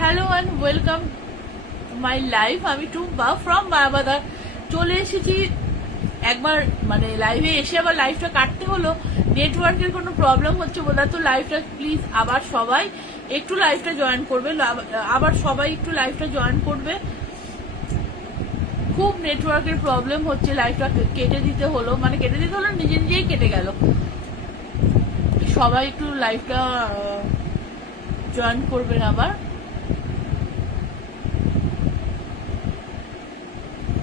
Hello and welcome my life. আমি Tumpa from Mayabazar চলে এসেছি। একবার মানে লাইভে এসে আবার লাইভটা কাটতে হলো, নেটওয়ার্কের কোনো প্রবলেম হচ্ছে বোধ হয়। তো লাইভটা প্লিজ আবার সবাই একটু লাইভটা জয়েন করবে, আবার সবাই একটু লাইভটা জয়েন করবে। খুব নেটওয়ার্কের প্রবলেম হচ্ছে, লাইভটা কেটে দিতে হলো, মানে কেটে দিতে হলো, নিজে নিজেই কেটে গেল। সবাই একটু লাইভটা জয়েন করবেন আবার।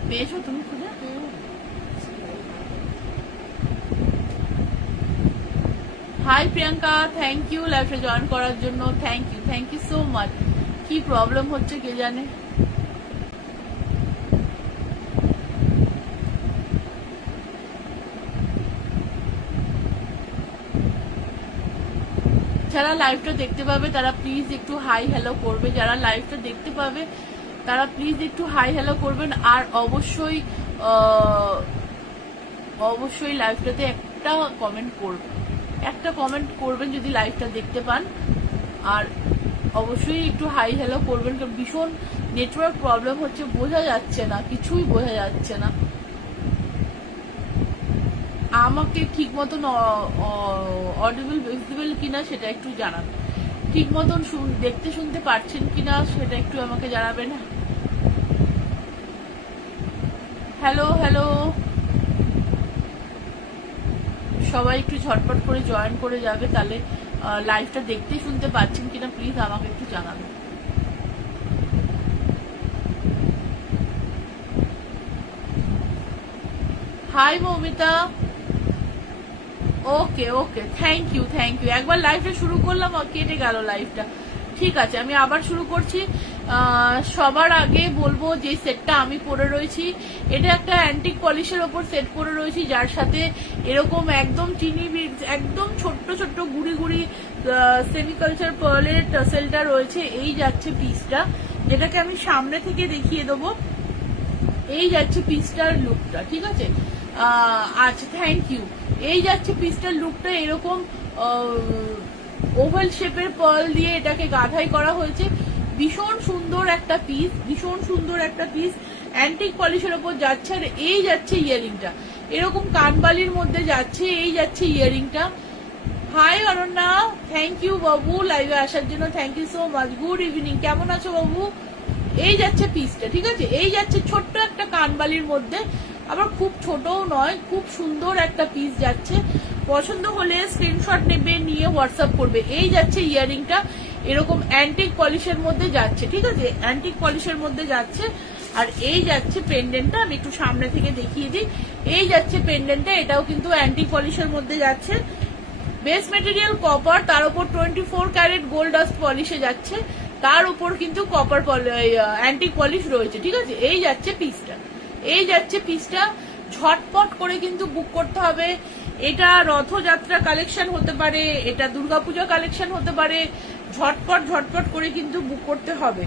পেয়েছো তুমি খুঁজে? হাই প্রিয়াঙ্কা, থ্যাংক ইউ লাইভে জয়েন করার জন্য। Thank you so much. কি প্রবলেম হচ্ছে কে জানে। যারা লাইভটা দেখতে পাবে তারা প্লিজ একটু হাই হ্যালো করবে। যারা লাইভটা দেখতে পাবে তারা প্লিজ একটু হাই হ্যালো করবেন। আর অবশ্যই লাইভটাতে একটা কমেন্ট করবেন যদি লাইভটা দেখতে পান। আর অবশ্যই একটু হাই হ্যালো করবেন, কারণ ভীষণ নেটওয়ার্ক প্রবলেম হচ্ছে, বোঝা যাচ্ছে না, কিছুই বোঝা যাচ্ছে না। আমাকে ঠিক মতন অডিবল ভিজিবল কিনা সেটা একটু জানান। ঠিক মতন দেখতে শুনতে পারছেন কিনা সেটা একটু আমাকে জানাবেন। হ্যালো, সবাই একটু ঝটপট করে জয়েন করে যাবে, তাহলে লাইভটা দেখতে শুনতে পাচ্ছেন কিনা প্লিজ আমাকে একটু জানাবেন। Hi Moumita, okay thank you. একবার লাইভটা শুরু করলাম আর কেটে গেল লাইভটা। ঠিক আছে, আমি আবার শুরু করছি। সবার আগে বলবো যে সেটটা আমি পরে রয়েছি, এটা একটা অ্যান্টিক পলিশের ওপর সেট পরে রয়েছি, যার সাথে এরকম একদম চিনি বিটস, একদম ছোট্ট গুড়ি সেমিকালচার পার্লের টাসেলটা রয়েছে। এই যাচ্ছে পিসটা, যেটাকে আমি সামনে থেকে দেখিয়ে দেবো। এই যাচ্ছে পিসটার লুকটা, ঠিক আছে। আচ্ছা, থ্যাংক ইউ। এই যাচ্ছে পিসটার লুকটা, এরকম ওভাল শেপের পার্ল দিয়ে এটাকে গাঁথাই করা হয়েছে। ভীষণ সুন্দর একটা পিস, অ্যান্টিক পলিশের ওপর যাচ্ছে। আর এই যাচ্ছে ইয়ারিংটা, এরকম কানবালির মধ্যে যাচ্ছে। এই যাচ্ছে ইয়ারিংটা। হাই অনন্যা, থ্যাংক ইউ বাবু লাইভে আসার জন্য, thank you so much. Good evening, কেমন আছো বাবু? এই যাচ্ছে পিসটা, ঠিক আছে। এই যাচ্ছে ছোট্ট একটা কানবালির মধ্যে, আবার খুব ছোটও নয়, খুব সুন্দর একটা পিস যাচ্ছে। পছন্দ হলে স্ক্রিনশট নেবে, নিয়ে হোয়াটসঅ্যাপ করবে। এই যাচ্ছে ইয়ারিংটা, এরকম অ্যান্টিক পলিশের মধ্যে যাচ্ছে, ঠিক আছে, অ্যান্টিক পলিশের মধ্যে যাচ্ছে। আর এই যাচ্ছে পেন্ডেন্টটা, আমি একটু সামনে থেকে দেখিয়ে দিই। এই যাচ্ছে পেন্ডেন্টটা, এটাও কিন্তু অ্যান্টিক পলিশের মধ্যে যাচ্ছে। বেস মেটেরিয়াল কপার, তার উপর 24 ক্যারেট গোল্ড ডাস্ট পলিশে যাচ্ছে, তার উপর কিন্তু কপার অ্যান্টিক পলিশ রয়েছে, ঠিক আছে। এই যাচ্ছে পিসটা, ঝটপট করে কিন্তু বুক করতে হবে। এটা রথযাত্রা কালেকশন হতে পারে, এটা দুর্গাপূজা কালেকশন হতে পারে। ঝটপট করে কিন্তু বুক করতে হবে,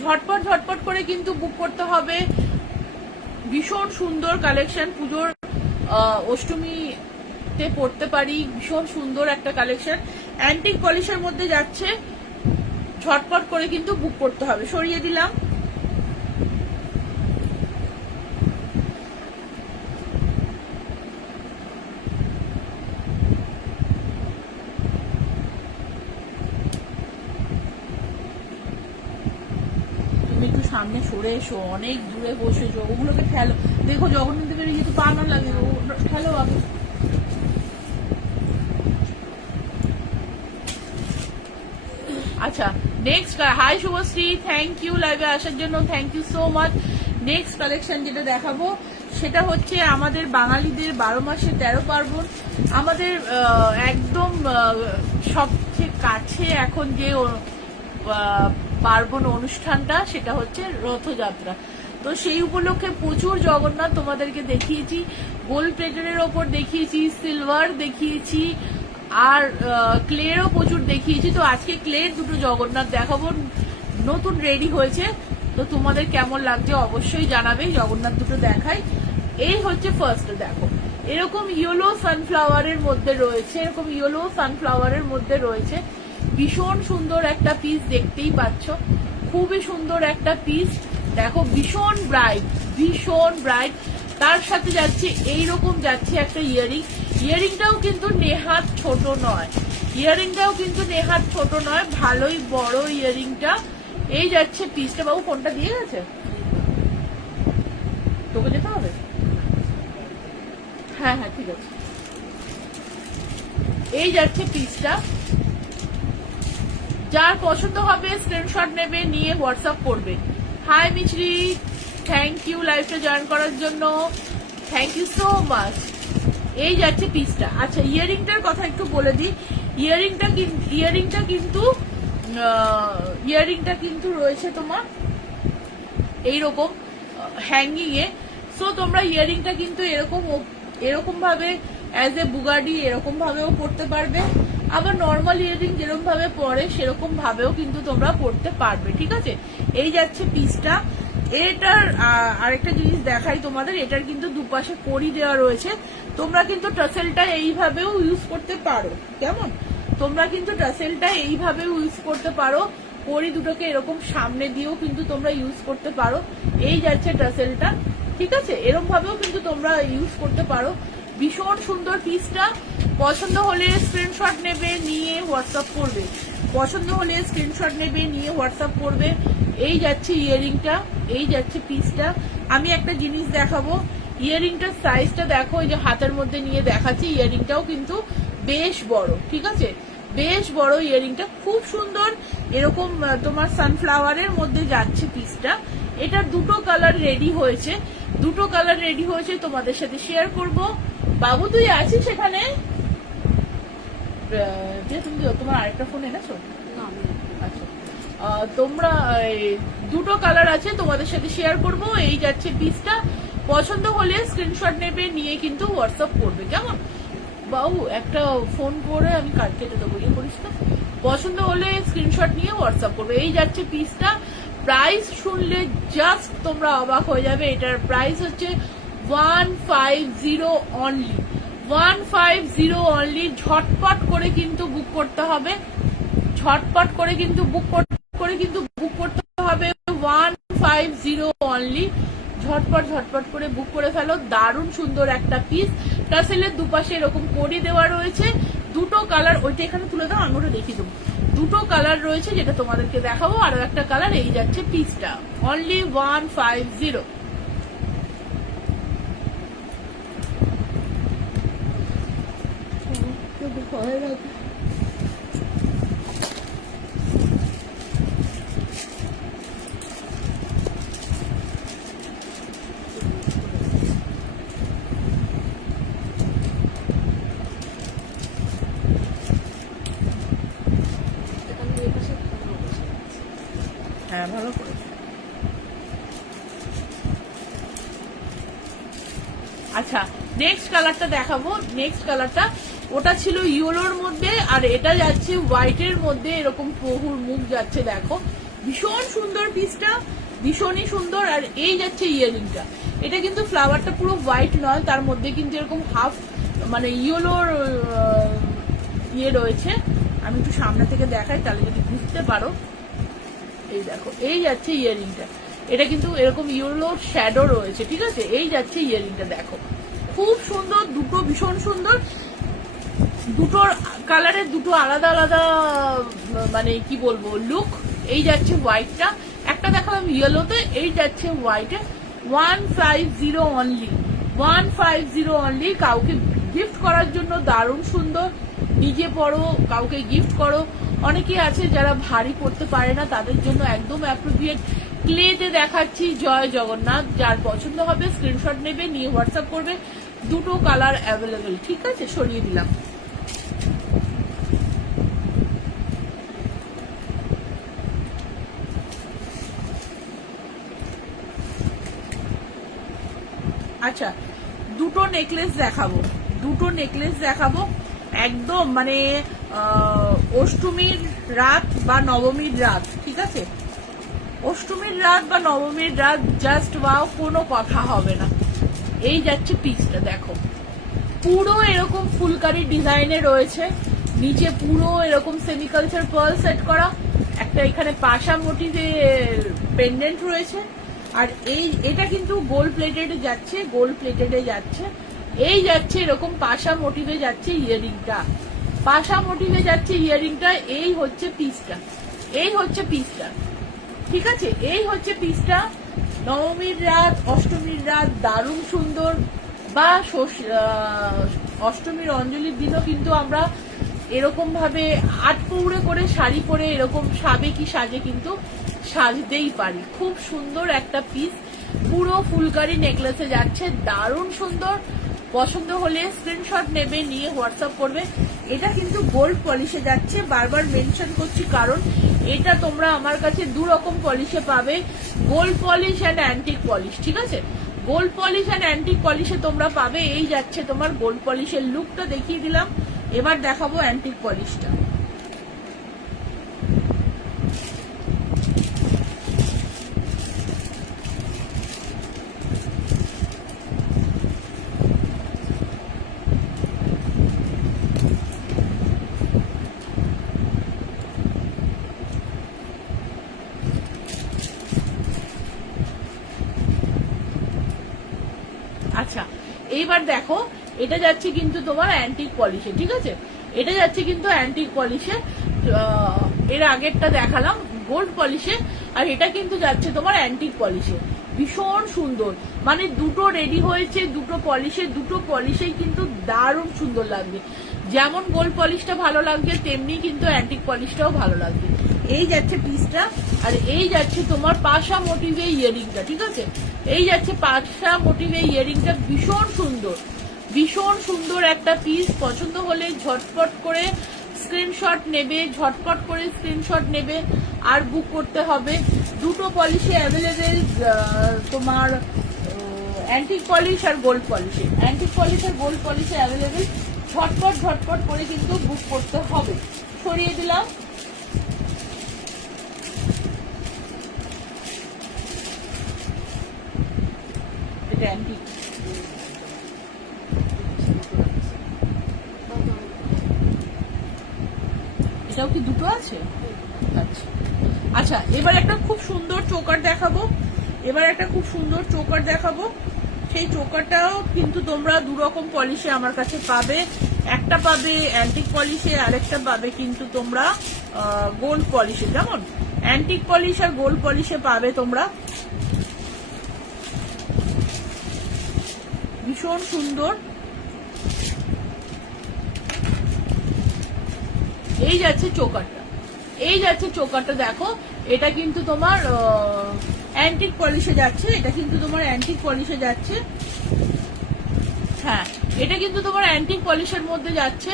ঝটপট করে কিন্তু বুক করতে হবে। ভীষণ সুন্দর কালেকশন, পুজোর অষ্টমীতে পড়তে পারি। ভীষণ সুন্দর একটা কালেকশন, অ্যান্টিক পলিশের মধ্যে যাচ্ছে। ঝটপট করে কিন্তু বুক করতে হবে। সরিয়ে দিলাম। একটু সামনে সরে এসো, অনেক দূরে বসেছো, ওগুলোকে ঠেলো। দেখো জগন্নাথ দেবের ইয়ে তো পা না লাগে, ঠেলো আগে। আচ্ছা, next hi Subhashree, thank you লাইভে আসার জন্য, thank you so much. Next collection যেটা দেখাবো সেটা হচ্ছে আমাদের বাঙালিদের 12 মাসে 13 পার্বণ। আমাদের একদম সবচেয়ে কাছে এখন যে পার্বণ অনুষ্ঠানটা সেটা হচ্ছে রথযাত্রা। তো সেই উপলক্ষে প্রচুর জগন্নাথ তোমাদেরকে দেখিয়েছি, গোল্ড প্লেটের ওপর দেখিয়েছি, সিলভার দেখিয়েছি, আর ক্লেরও প্রচুর দেখিয়েছি। তো আজকে ক্লের দুটো জগন্নাথ দেখাবো, নতুন রেডি হয়েছে। তো তোমাদের কেমন লাগছে অবশ্যই জানাবে। জগন্নাথ দুটো দেখাই। এই হচ্ছে ফার্স্ট, দেখো এরকম ইয়েলো সানফ্লাওয়ারের মধ্যে রয়েছে, ভীষণ সুন্দর একটা পিস, দেখতেই পাচ্ছ, খুবই সুন্দর একটা পিস। দেখো ভীষণ ব্রাইট, ভীষণ ব্রাইট। তার সাথে যাচ্ছে এইরকম যাচ্ছে একটা ইয়ারিং। ইয়ারিংটাও কিন্তু নেহাত ছোট নয়, ইয়ারিংটাও কিন্তু নেহাত ছোট নয়, ভালোই বড় ইয়ারিংটা। এই যাচ্ছে পিসটা। বাবু ফোনটা দিয়ে গেছে, তোকে যেতে হবে? হ্যাঁ হ্যাঁ ঠিক আছে। এই যাচ্ছে পিসটা। যার পছন্দ হবে স্ক্রিনশট নেবে, নিয়ে হোয়াটসঅ্যাপ করবে। হাই মিছরি, থ্যাংক ইউ লাইভটা জয়েন করার জন্য, থ্যাংক ইউ সো মাচ। এই যাচ্ছে পিসটা। আচ্ছা, ইয়ারিংটার কথা একটু বলে দিই। ইয়ারিংটা কিন্তু রয়েছে তোমার এইরকম হ্যাঙ্গিং এ। সো তোমরা ইয়ারিংটা কিন্তু এরকম ভাবে অ্যাজ এ বুগাডি এরকম ভাবেও পড়তে পারবে, আবার নর্মাল ইয়ারিং যেরকম ভাবে পরে সেরকম ভাবেও কিন্তু তোমরা পড়তে পারবে, ঠিক আছে। এই যাচ্ছে পিসটা। এটার আরেকটা জিনিস দেখাই তোমাদের, এটার কিন্তু দুপাশে কড়ি দেওয়া রয়েছে। তোমরা কিন্তু টাসেলটা এইভাবেও ইউজ করতে পারো, কেমন? তোমরা কিন্তু টাসেলটা এইভাবেও ইউজ করতে পারো, কড়ি দুটোকে এরকম সামনে দিয়েও কিন্তু তোমরা ইউজ করতে পারো। এই যাচ্ছে টাসেলটা, ঠিক আছে। এরকম ভাবেও কিন্তু তোমরা ইউজ করতে পারো। ভীষণ সুন্দর পিসটা। পছন্দ হলে স্ক্রিনশট নেবে, নিয়ে হোয়াটসঅ্যাপ করবে। পছন্দ হলে স্ক্রিনশট নেবে, নিয়ে হোয়াটসঅ্যাপ করবে। এই যাচ্ছে ইয়ারিংটা, এই যাচ্ছে পিসটা। আমি একটা জিনিস দেখাবো, ইয়ারিংটার সাইজটা দেখো, এই যে হাতের মধ্যে নিয়ে দেখাচ্ছি। ইয়ারিংটাও কিন্তু বেশ বড়, ঠিক আছে, বেশ বড় ইয়ারিংটা, খুব সুন্দর। এরকম তোমার সানফ্লাওয়ারের মধ্যে যাচ্ছে পিসটা। এটার দুটো কালার রেডি হয়েছে, দুটো কালার রেডি হয়েছে, তোমাদের সাথে শেয়ার করব। বাবু তুই আছিস সেখানে? তুমি তোমার আরেকটা ফোন এনেছো? আচ্ছা, তোমরা দুটো কালার আছে, তোমাদের সাথে শেয়ার করব। এই যাচ্ছে পিসটা। পছন্দ হলে স্ক্রিনশট নেবে, নিয়ে কিন্তু হোয়াটসঅ্যাপ করবে, কেমন? বাবু একটা ফোন করে আমি কাট কেটে দেবো, ইয়ে করিস তো। পছন্দ হলে স্ক্রিনশট নিয়ে হোয়াটসঅ্যাপ করবে। এই যাচ্ছে পিসটা। প্রাইস শুনলে জাস্ট তোমরা অবাক হয়ে যাবে। এটার প্রাইস হচ্ছে 150 অনলি, 150 অনলি। ঝটপট করে কিন্তু বুক করতে হবে, ঝটপট করে কিন্তু বুক করতে হবে। 150 অনলি। ঝটপট করে বুক করে ফেলো। দারুণ সুন্দর একটা পিস। টাসেলের দুপাশে এরকম কড়ি দেওয়া রয়েছে। দুটো কালার, ওইটা এখানে তুলে দাও, আমি ওটা দেখিয়ে দেবো। দুটো কালার রয়েছে, যেটা তোমাদেরকে দেখাবো। আরো একটা কালার। এই যাচ্ছে পিসটা, অনলি 150। হ্যাঁ, ভালো করেছে। আচ্ছা, নেক্সট কালারটা দেখাবো। নেক্সট কালারটা, ওটা ছিল ইয়েলোর মধ্যে, আর এটা যাচ্ছে হোয়াইটের মধ্যে। এরকম প্রভুর মুখ যাচ্ছে, দেখো ভীষণ সুন্দর পিসটা, ভীষণই সুন্দর। আর এই যাচ্ছে ইয়ারিংটা। এটা কিন্তু ফ্লাওয়ারটা পুরো হোয়াইট নয়, তার মধ্যে কিন্তু এরকম হাফ মানে ইয়েলোর ইয়ে রয়েছে। আমি একটু সামনে থেকে দেখাই, তাহলে যদি বুঝতে পারো। এই দেখো, এই যাচ্ছে ইয়ারিংটা। এটা কিন্তু এরকম ইয়েলোর শ্যাডো রয়েছে, ঠিক আছে। এই যাচ্ছে ইয়ারিংটা, দেখো খুব সুন্দর, দুটো ভীষণ সুন্দর। দুটোর কালারের দুটো আলাদা আলাদা মানে কি বলবো লুক। এই যাচ্ছে হোয়াইটটা, একটা দেখালাম ইয়েলোতে, এই যাচ্ছে হোয়াইটে। 150 অনলি, 150 অনলি। কাউকে গিফট করার জন্য দারুণ সুন্দর। নিজে পড়ো, কাউকে গিফট করো। অনেকে আছে যারা ভারী পড়তে পারে না, তাদের জন্য একদম অ্যাপ্রোপ্রিয়েট। ক্লেতে দেখাচ্ছি, জয় জগন্নাথ। যার পছন্দ হবে স্ক্রিনশট নেবে, নিয়ে হোয়াটসঅ্যাপ করবে। দুটো কালার অ্যাভেলেবেল, ঠিক আছে। সরিয়ে দিলাম। আচ্ছা, দুটো নেকলেস দেখাবো, দুটো নেকলেস দেখাবো। একদম মানে অষ্টমীর রাত বা নবমীর রাত, ঠিক আছে। অষ্টমীর রাত বা নবমীর রাত, জাস্ট ওয়াও, কোনো কথা হবে না। এই যাচ্ছে পিসটা, দেখো পুরো এরকম ফুলকারি ডিজাইনে রয়েছে। নিচে পুরো এরকম সেমিকালচার পার্ল সেট করা, একটা এখানে পাশা মোটিভে পেন্ডেন্ট রয়েছে, আর এটা কিন্তু গোল্ড প্লেটেডে যাচ্ছে, গোল্ড প্লেটেডে যাচ্ছে। এই যাচ্ছে এরকম পাশা মোটিভে যাচ্ছে ইয়ারিংটা, পাশা মোটিভে যাচ্ছে ইয়ারিংটা। এই হচ্ছে পিসটা, এই হচ্ছে পিসটা, ঠিক আছে? এই হচ্ছে পিসটা। নবমীর রাত, অষ্টমীর রাত দারুণ সুন্দর, বা অষ্টমীর অঞ্জলির দিনও কিন্তু আমরা এরকম ভাবে আট পৌড়ে করে শাড়ি পরে এরকম সাবেকি সাজে কিন্তু সাজতেই পারি। খুব সুন্দর একটা পিস, পুরো ফুলকারি নেকলেসে যাচ্ছে, দারুণ সুন্দর। পছন্দ হলে স্ক্রিনশট নেবে, নিয়ে হোয়াটসঅ্যাপ করবে। এটা কিন্তু গোল্ড পলিশে যাচ্ছে, বারবার মেনশন করছি কারণ এটা তোমরা আমার কাছে দু রকম পলিশে পাবে, gold polish and antique polish, ঠিক আছে? গোল্ড পলিশ অ্যান্ড অ্যান্টিক পলিশে তোমরা পাবে। এই যাচ্ছে তোমার গোল্ড পলিশের লুকটা দেখিয়ে দিলাম, এবার দেখাবো অ্যান্টিক পলিশটা। আচ্ছা, এইবার দেখো, এটা যাচ্ছে কিন্তু তোমার অ্যান্টিক পলিশে, ঠিক আছে? এটা যাচ্ছে কিন্তু অ্যান্টিক পলিশে। এর আগেরটা দেখালাম গোল্ড পলিশে, আর এটা কিন্তু যাচ্ছে তোমার অ্যান্টিক পলিশে। ভীষণ সুন্দর, মানে দুটো রেডি হয়েছে, দুটো পলিশে, দুটো পলিশেই কিন্তু দারুণ সুন্দর লাগবে। যেমন গোল্ড পলিশটা ভালো লাগবে তেমনি কিন্তু অ্যান্টিক পলিশটাও ভালো লাগবে। এই যাচ্ছে পিসটা, আর এই যাচ্ছে তোমার পাশা মোটিভে ইয়ারিংটা, ঠিক আছে? এই যাচ্ছে পাশা মোটিভে ইয়ারিংটা, ভীষণ সুন্দর, ভীষণ সুন্দর একটা পিস। পছন্দ হলে ঝটপট করে স্ক্রিনশট নেবে, ঝটপট করে স্ক্রিনশট নেবে, আর বুক করতে হবে। দুটো পলিশে অ্যাভেলেবেল তোমার অ্যান্টিক পলিশ আর গোল্ড পলিশে, অ্যান্টিক পলিশ আর গোল্ড পলিশে অ্যাভেলেবেল। ঝটপট ঝটপট করে কিন্তু বুক করতে হবে। সরিয়ে দিলাম। এটা অ্যান্টিক, এটাও কি দুটো আছে? আচ্ছা আচ্ছা, এবার একটা খুব সুন্দর চোকার দেখাবো, এবার একটা খুব সুন্দর চোকার দেখাবো। সেই চোকারটাও কিন্তু তোমরা দু রকম পলিশে আমার কাছে পাবে, একটা পাবে অ্যান্টিক পলিশে, আরেকটা পাবে কিন্তু তোমরা গোল্ড পলিশে। যেমন অ্যান্টিক পলিশ আর গোল্ড পলিশে পাবে তোমরা। ভীষণ সুন্দর। এই যাচ্ছে চোকারটা, এই যাচ্ছে চোকারটা, দেখো এটা কিন্তু তোমার অ্যান্টিক পলিশে যাচ্ছে, এটা কিন্তু তোমার অ্যান্টিক পলিশে যাচ্ছে। হ্যাঁ, এটা কিন্তু তোমার অ্যান্টিক পলিশের মধ্যে যাচ্ছে।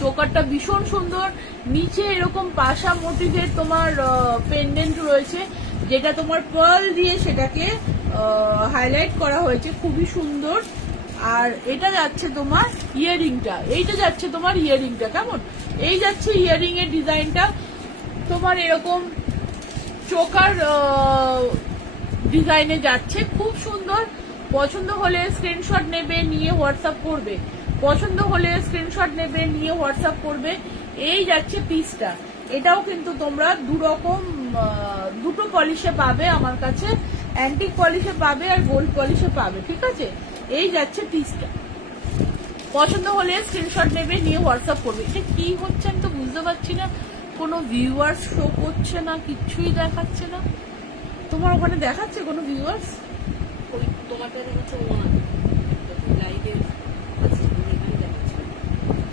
চোকারটা ভীষণ সুন্দর, নিচে এরকম পাশা মোটিভের তোমার পেন্ডেন্ট রয়েছে, যেটা তোমার পার্ল দিয়ে সেটাকে হাইলাইট করা হয়েছে, খুবই সুন্দর। আর এটা যাচ্ছে তোমার ইয়ারিংটা, এইটা যাচ্ছে তোমার ইয়ারিংটা। কেমন? এই যাচ্ছে ইয়ারিং এর ডিজাইনটা তোমার এরকম চোকার ডিজাইনে যাচ্ছে, খুব সুন্দর। পছন্দ হলে স্ক্রিনশট নেবে, নিয়ে হোয়াটসঅ্যাপ করবে। পছন্দ হলে স্ক্রিনশট নেবে, নিয়ে হোয়াটসঅ্যাপ করবে। এই যাচ্ছে পিসটা, এটাও কিন্তু তোমরা দু রকম দুটো পলিশে পাবে আমার কাছে, অ্যান্টিক পলিশে পাবে আর গোল্ড পলিশে পাবে, ঠিক আছে? এই যাচ্ছে পিসটা। পছন্দ হলে স্ক্রিনশট নেবে, নিয়ে হোয়াটসঅ্যাপ করবে। এটা কি হচ্ছে আমি তো বুঝতে পারছি না, কোনো ভিউয়ার্স শো করছে না, কিচ্ছুই দেখাচ্ছে না। তোমার ওখানে দেখাচ্ছে কোনো ভিউয়ার্স? ওই তোমারটা দেখাচ্ছে ওয়ান, লাইভে আছে, এখানে দেখাচ্ছে,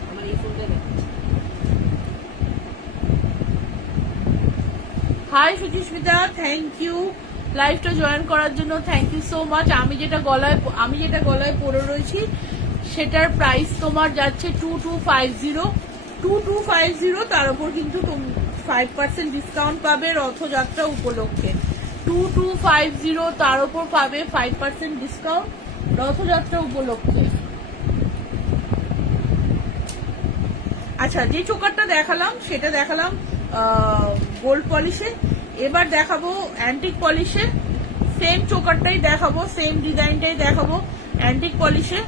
আমার এই ফোনটা দেখাচ্ছে। হাই সুচিস্মিতা, থ্যাংক ইউ লাইভটা জয়েন করার জন্য, থ্যাংক ইউ সো মাচ। আমি যেটা গলায় পরে রয়েছি সেটার প্রাইস তোমার যাচ্ছে 2250, তার উপর কিন্তু 5% ডিসকাউন্ট পাবে রথযাত্রা উপলক্ষে। 2250, তার উপর পাবে 5% ডিসকাউন্ট রথযাত্রা উপলক্ষে। আচ্ছা, যে চোকারটা দেখালাম সেটা দেখালাম গোল্ড পলিশে, এবার দেখাবো অ্যান্টিক পলিশে। সেম চোকারটাই দেখাবো, সেম ডিজাইনটাই দেখাবো অ্যান্টিক পলিশে।